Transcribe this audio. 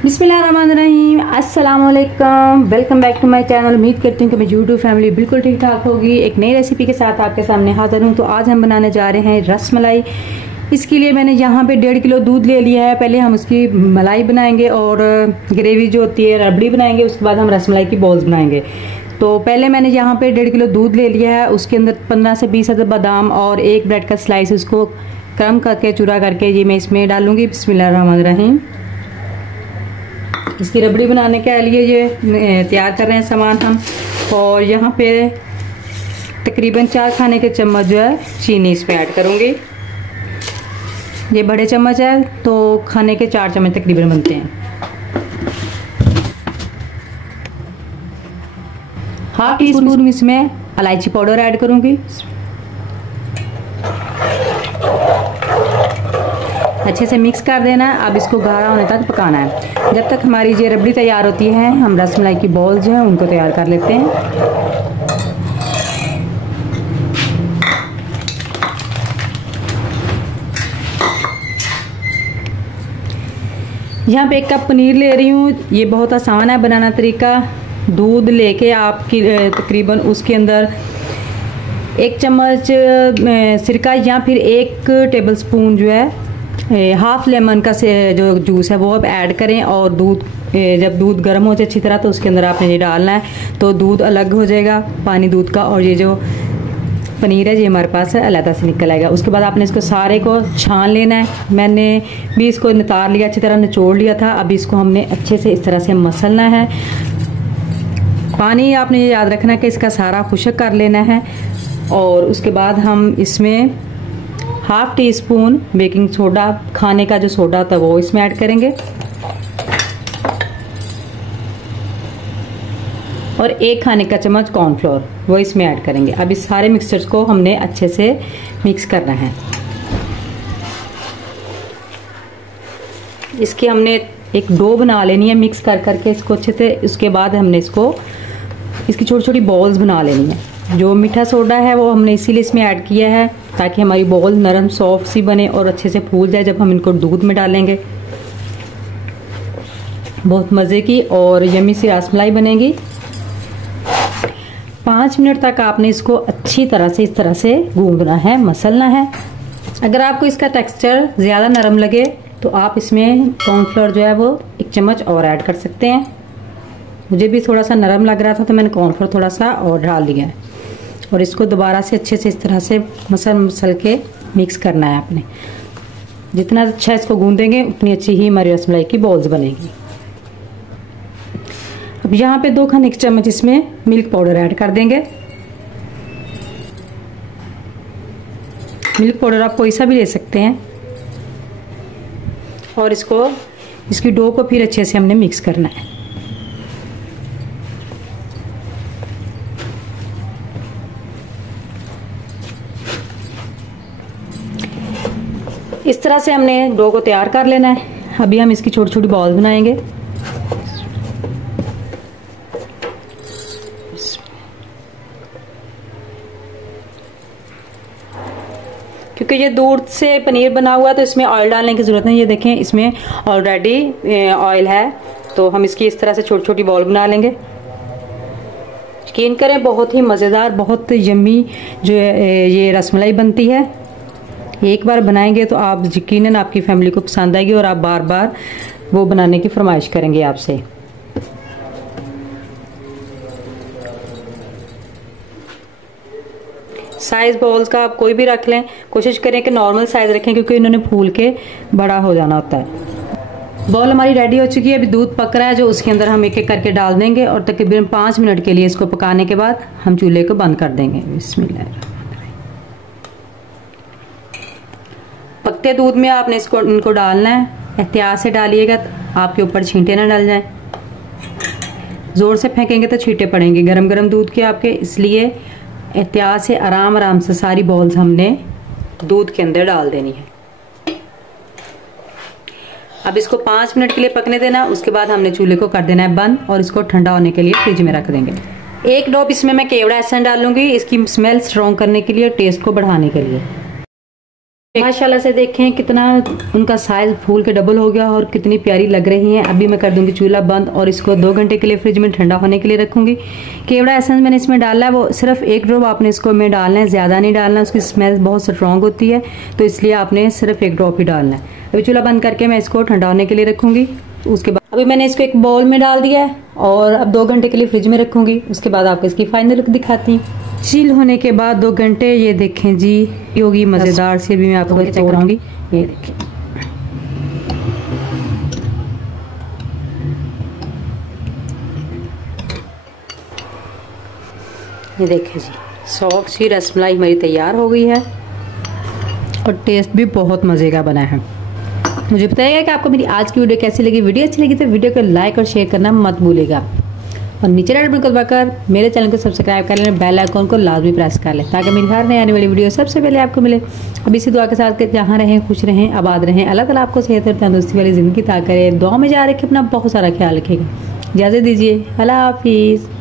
बिस्मिल्लाहिर्रहमानिर्रहीम, अस्सलाम वालेकुम। Welcome back to my channel. उम्मीद करती हूँ कि मेरी यूट्यूब फैमिली बिल्कुल ठीक ठाक होगी। एक नई रेसिपी के साथ आपके सामने हाजिर हूँ। तो आज हम बनाने जा रहे हैं रसमलाई। इसके लिए मैंने यहाँ पे 1.5 किलो दूध ले लिया है। पहले हम उसकी मलाई बनाएंगे और ग्रेवी जो होती है रबड़ी बनाएंगे, उसके बाद हम रसमलाई की बॉल्स बनाएंगे। तो पहले मैंने यहाँ पे 1.5 किलो दूध ले लिया है। उसके अंदर 15 से 20 अदद बादाम और एक ब्रेड का स्लाइस, उसको क्रम करके चूरा करके ये मैं इसमें डालूंगी। बिस्मिल्लाहिर्रहमानिर्रहीम। इसकी रबड़ी बनाने के लिए ये तैयार कर रहे हैं सामान हम। और यहाँ पे तकरीबन 4 खाने के चम्मच जो है चीनी इसमें ऐड करूँगी। ये बड़े चम्मच है तो खाने के 4 चम्मच तकरीबन बनते हैं। हाफ टी स्पून इसमें इलायची पाउडर ऐड करूँगी। अच्छे से मिक्स कर देना है। अब इसको गाढ़ा होने तक पकाना है। जब तक हमारी ये रबड़ी तैयार होती है, हम रसमलाई की बॉल जो है उनको तैयार कर लेते हैं। यहाँ पे 1 कप पनीर ले रही हूँ। ये बहुत आसान है बनाना तरीका। दूध लेके आपकी तकरीबन उसके अंदर 1 चम्मच सिरका या फिर 1 टेबलस्पून जो है हाफ लेमन का जो जूस है वो अब ऐड करें। और दूध जब दूध गर्म हो जाए अच्छी तरह तो उसके अंदर आपने ये डालना है, तो दूध अलग हो जाएगा पानी दूध का, और ये जो पनीर है ये हमारे पास अलग से निकल आएगा। उसके बाद आपने इसको सारे को छान लेना है। मैंने भी इसको नितार लिया, अच्छी तरह निचोड़ लिया था। अभी इसको हमने अच्छे से इस तरह से मसलना है। पानी आपने ये याद रखना कि इसका सारा खुश्क कर लेना है। और उसके बाद हम इसमें half tea spoon baking soda, खाने का जो सोडा होता है वो इसमें ऐड करेंगे। और 1 खाने का चम्मच कॉर्नफ्लोर वो इसमें ऐड करेंगे। अब इस सारे मिक्सचर्स को हमने अच्छे से मिक्स करना है। इसकी हमने एक डो बना लेनी है मिक्स कर करके इसको अच्छे से। उसके बाद हमने इसकी छोटी छोटी बॉल्स बना लेनी है। जो मीठा सोडा है वो हमने इसीलिए इसमें ऐड किया है ताकि हमारी बॉल नरम सॉफ्ट सी बने और अच्छे से फूल जाए जब हम इनको दूध में डालेंगे। बहुत मज़े की और यमी सी रसमलाई बनेगी। 5 मिनट तक आपने इसको अच्छी तरह से इस तरह से गूंदना है, मसलना है। अगर आपको इसका टेक्सचर ज़्यादा नरम लगे तो आप इसमें कॉर्नफ्लोर जो है वो 1 चम्मच और ऐड कर सकते हैं। मुझे भी थोड़ा सा नरम लग रहा था तो मैंने कॉर्नफ्लोर थोड़ा सा और डाल दिया है। और इसको दोबारा से अच्छे से इस तरह से मसल के मिक्स करना है आपने। जितना अच्छा इसको गूंदेंगे उतनी अच्छी ही हमारी रसमलाई की बॉल्स बनेगी। अब यहाँ पे 2 खाने के चम्मच इसमें मिल्क पाउडर ऐड कर देंगे। मिल्क पाउडर आप कोई सा भी ले सकते हैं। और इसकी डो को फिर अच्छे से हमने मिक्स करना है। इस तरह से हमने डो को तैयार कर लेना है। अभी हम इसकी छोटी छोटी बॉल बनाएंगे। क्योंकि ये दूध से पनीर बना हुआ है तो इसमें ऑयल डालने की जरूरत नहीं। ये देखें इसमें ऑलरेडी ऑयल है, तो हम इसकी इस तरह से छोटी छोटी बॉल बना लेंगे। यकीन करें बहुत ही मज़ेदार, बहुत यम्मी जो ये रसमलाई बनती है। एक बार बनाएंगे तो आप यकीनन आपकी फैमिली को पसंद आएगी और आप बार बार वो बनाने की फरमाइश करेंगे आपसे। साइज बॉल्स का आप कोई भी रख लें, कोशिश करें कि नॉर्मल साइज रखें क्योंकि इन्होंने फूल के बड़ा हो जाना होता है। बॉल हमारी रेडी हो चुकी है। अभी दूध पक रहा है जो उसके अंदर हम एक एक करके डाल देंगे और तकरीबन 5 मिनट के लिए इसको पकाने के बाद हम चूल्हे को बंद कर देंगे। बिस्मिल्लाह। पकते दूध में आपने इनको डालना है। एहतियात से डालिएगा, आपके ऊपर छींटे ना डल जाएं। जोर से फेंकेंगे तो छींटे पड़ेंगे गरम गरम दूध के आपके, इसलिए एहतियात से आराम आराम से सारी बॉल्स हमने दूध के अंदर डाल देनी है। अब इसको 5 मिनट के लिए पकने देना। उसके बाद हमने चूल्हे को कर देना है बंद और इसको ठंडा होने के लिए फ्रिज में रख देंगे। 1 ड्रॉप इसमें मैं केवड़ा एसेंस डालूंगी, इसकी स्मेल स्ट्रॉन्ग करने के लिए, टेस्ट को बढ़ाने के लिए। माशाल्लाह से देखें कितना उनका साइज फूल के डबल हो गया और कितनी प्यारी लग रही हैं। अभी मैं कर दूंगी चूल्हा बंद और इसको 2 घंटे के लिए फ्रिज में ठंडा होने के लिए रखूंगी। केवड़ा एसेंस मैंने इसमें डाला है, वो सिर्फ 1 ड्रॉप आपने इसको में डालना है, ज़्यादा नहीं डालना, उसकी स्मेल बहुत स्ट्रॉन्ग होती है, तो इसलिए आपने सिर्फ 1 ड्रॉप ही डालना है। अभी चूल्हा बंद करके मैं इसको ठंडा होने के लिए रखूंगी। उसके बाद अभी मैंने इसको एक बाउल में डाल दिया है और अब 2 घंटे के लिए फ्रिज में रखूंगी। उसके बाद आपको इसकी फाइनल लुक दिखाती हूँ। चिल होने के बाद 2 घंटे, ये देखें जी ये होगी मज़ेदार सी। अभी मैं आपको तोड़ूंगी, ये देखें। ये देखें जी सॉफ्ट सी रसमलाई हमारी तैयार हो गई है और टेस्ट भी बहुत मज़े का बना है। मुझे बताइएगा कि आपको मेरी आज की वीडियो कैसी लगी। वीडियो अच्छी लगी तो वीडियो को लाइक और शेयर करना मत भूलिएगा और नीचे रेड बटन को दबाकर मेरे चैनल को सब्सक्राइब कर लें, बेल आइकन को लाजमी प्रेस कर लें ताकि मेरी हर नई आने वाली वीडियो सबसे पहले आपको मिले। अब इसी दुआ के साथ कि जहाँ रहें खुश रहें, आबाद रहें, अल्लाह ताला आपको सेहत और तंदुरुस्ती वाली ज़िंदगी अता करे। दुआ में जा रखे अपना बहुत सारा ख्याल रखिएगा। इजाज़त दीजिए, अल्लाह हाफिज़।